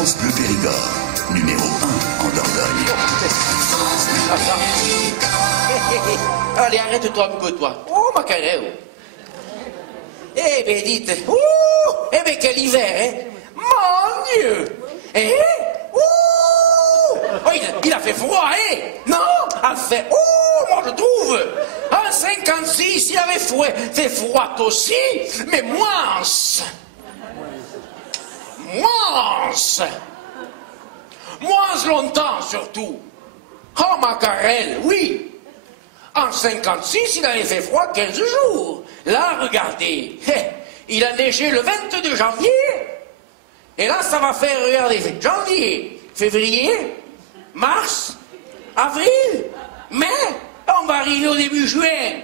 France Bleu Périgord, numéro 1 en Dordogne. Allez, arrête-toi un peu, toi. Oh, ma carré. Eh bien, dites. Ouh, eh bien, quel hiver, hein. Mon Dieu. Eh, ouh. Oh, il a fait froid, hein. Non, a fait. Ouh, moi, je trouve. En 56, il avait fait froid aussi, mais moins. Moins longtemps, surtout. Oh, Macarel, oui. En 56, il avait fait froid 15 jours. Là, regardez, il a neigé le 22 janvier. Et là, ça va faire, regardez, janvier, février, mars, avril, mai. On va arriver au début juin.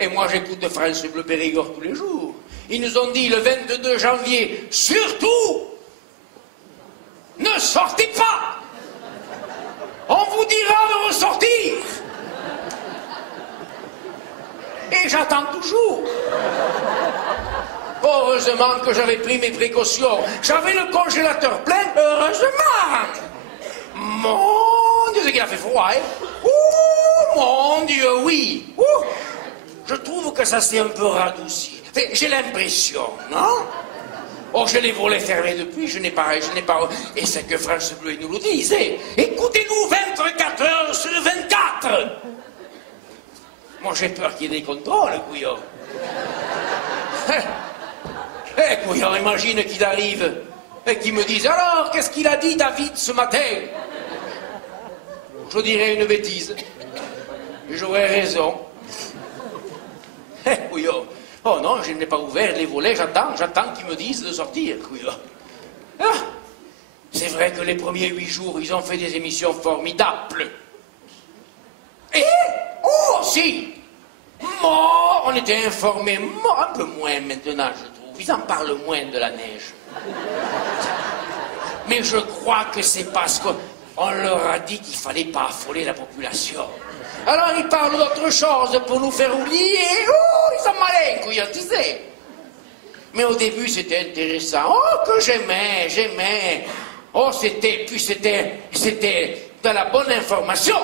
Et moi, j'écoute de France Bleu Périgord tous les jours. Ils nous ont dit le 22 janvier, surtout, ne sortez pas. On vous dira de ressortir. Et j'attends toujours. Heureusement que j'avais pris mes précautions. J'avais le congélateur plein, heureusement. Mon Dieu, c'est qu'il a fait froid, hein. Ouh, mon Dieu, oui. Ouh. Je trouve que ça s'est un peu radouci. J'ai l'impression, non? Oh, je les volets fermés depuis, je n'ai pas... Et c'est que France Bleu nous le disait. Écoutez-nous 24 heures sur 24. Moi, j'ai peur qu'il y ait des contrôles, couillon. Couillon, imagine qu'il arrive et qu'il me dise, alors, qu'est-ce qu'il a dit, David, ce matin? Je dirais une bêtise. Et j'aurais raison. Couillon. Oh non, je n'ai pas ouvert les volets, j'attends qu'ils me disent de sortir, couillon. Ah, c'est vrai que les premiers 8 jours, ils ont fait des émissions formidables. Et, oh, si, moi, on était informés, un peu moins maintenant, je trouve. Ils en parlent moins de la neige. Mais je crois que c'est parce qu'on leur a dit qu'il ne fallait pas affoler la population. Alors ils parlent d'autre chose pour nous faire oublier. Oh, ils sont malins, couillons, tu sais. Mais au début, c'était intéressant. Oh, que j'aimais. Oh, c'était de la bonne information.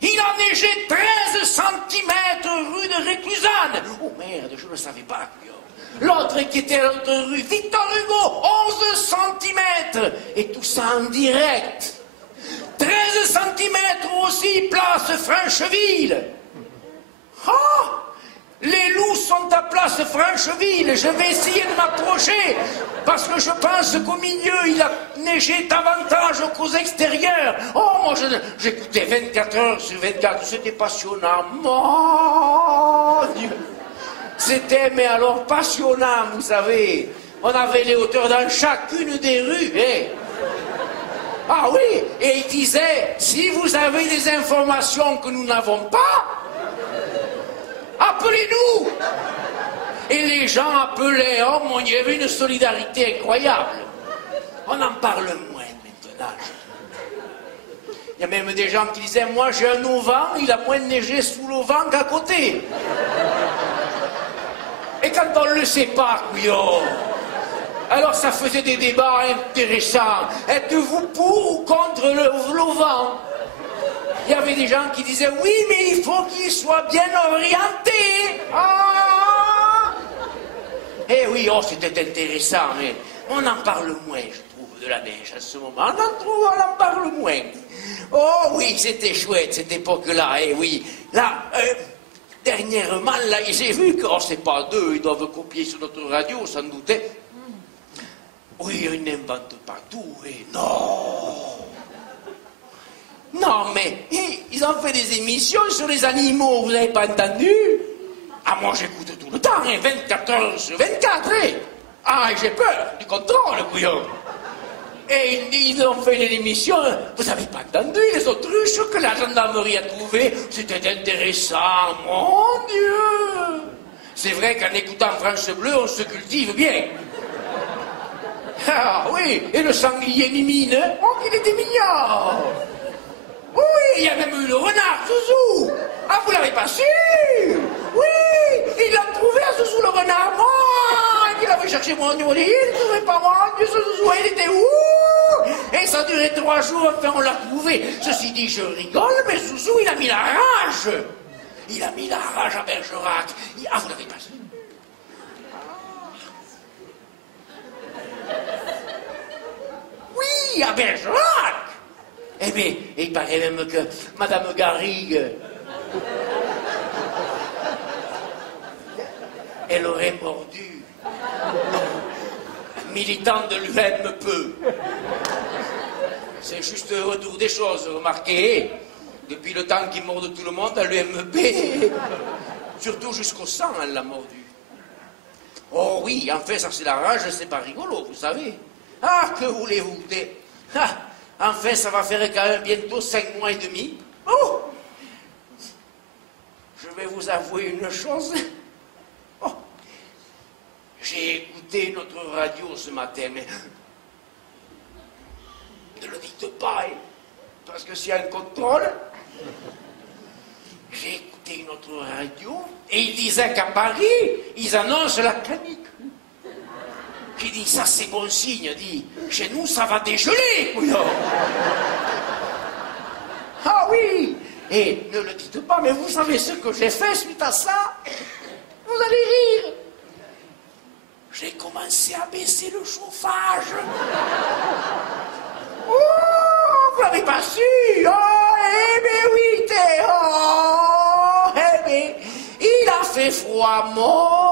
Il a neigé 13 cm rue de Réclusane. Oh merde, je ne le savais pas, couillon. L'autre qui était à l'autre rue, Victor Hugo, 11 cm. Et tout ça en direct. 13 cm aussi, place Francheville. Oh, les loups sont à place Francheville. Je vais essayer de m'approcher parce que je pense qu'au milieu, il a neigé davantage qu'aux extérieurs. Oh, moi, j'écoutais 24 heures sur 24. C'était passionnant. Mon Dieu. C'était, mais alors, passionnant, vous savez. On avait les hauteurs dans chacune des rues, hein. Ah oui, et il disait, si vous avez des informations que nous n'avons pas, appelez-nous. Et les gens appelaient, oh mon Dieu, il y avait une solidarité incroyable. On en parle moins maintenant. Il y a même des gens qui disaient, moi j'ai un auvent, il a moins neigé sous l'auvent qu'à côté. Et quand on ne le sait pas, couillon, alors ça faisait des débats intéressants. Êtes-vous pour ou contre l'auvent? Il y avait des gens qui disaient, oui, mais il faut qu'il soit bien orienté. Ah! Eh oui, oh, c'était intéressant, mais on en parle moins, je trouve, de la neige à ce moment. On en parle moins. Oh oui, c'était chouette, cette époque-là, eh oui. Là, dernièrement, là, j'ai vu que, oh, c'est pas deux, ils doivent copier sur notre radio, sans doute. Oui, ils n'inventent pas tout, et non. Non, mais ils ont fait des émissions sur les animaux, vous n'avez pas entendu? Ah, moi j'écoute tout le temps, hein, 24 heures sur 24, hein. Ah, j'ai peur du contrôle, couillon. Et ils ont fait une émission, vous n'avez pas entendu, les autruches que la gendarmerie a trouvées, c'était intéressant, mon Dieu. C'est vrai qu'en écoutant France Bleu, on se cultive bien. Ah oui, et le sanglier Mimine, oh qu'il était mignon. Oui, il y a même eu le renard Zouzou. Ah, vous l'avez pas su? Oui, il l'a trouvé à Zouzou le renard. Oh, qu'il avait cherché cherché mon numéro, il ne trouvait pas moi, Dieu se souvient, il était où? Et ça a duré 3 jours, enfin on l'a trouvé. Ceci dit, je rigole, mais Zouzou, il a mis la rage. Il a mis la rage à Bergerac. Ah, vous l'avez pas vu? Oui, à Bergerac. Eh bien, il paraît même que Madame Garrigue, elle aurait mordu un militant de l'UMP. C'est juste le retour des choses, remarquez. Depuis le temps qu'il morde tout le monde à l'UMP, surtout jusqu'au sang, elle l'a mordu. Oh oui, en fait, ça c'est la rage, c'est pas rigolo, vous savez. Ah, que voulez-vous? En fait, ça va faire quand même bientôt 5 mois et demi. Oh! Je vais vous avouer une chose. Oh! J'ai écouté notre radio ce matin, mais ne le dites pas, hein, parce que s'il y a un contrôle, j'ai écouté notre radio et ils disaient qu'à Paris, ils annoncent la canicule. J'ai dit, ça c'est bon signe, dit, chez nous ça va dégeler, couillon. Ah oui, et ne le dites pas, mais vous savez ce que j'ai fait suite à ça? Vous allez rire. J'ai commencé à baisser le chauffage. Oh, vous l'avez pas su? Oh, eh bien oui, oh, eh bien, il a fait froid mort.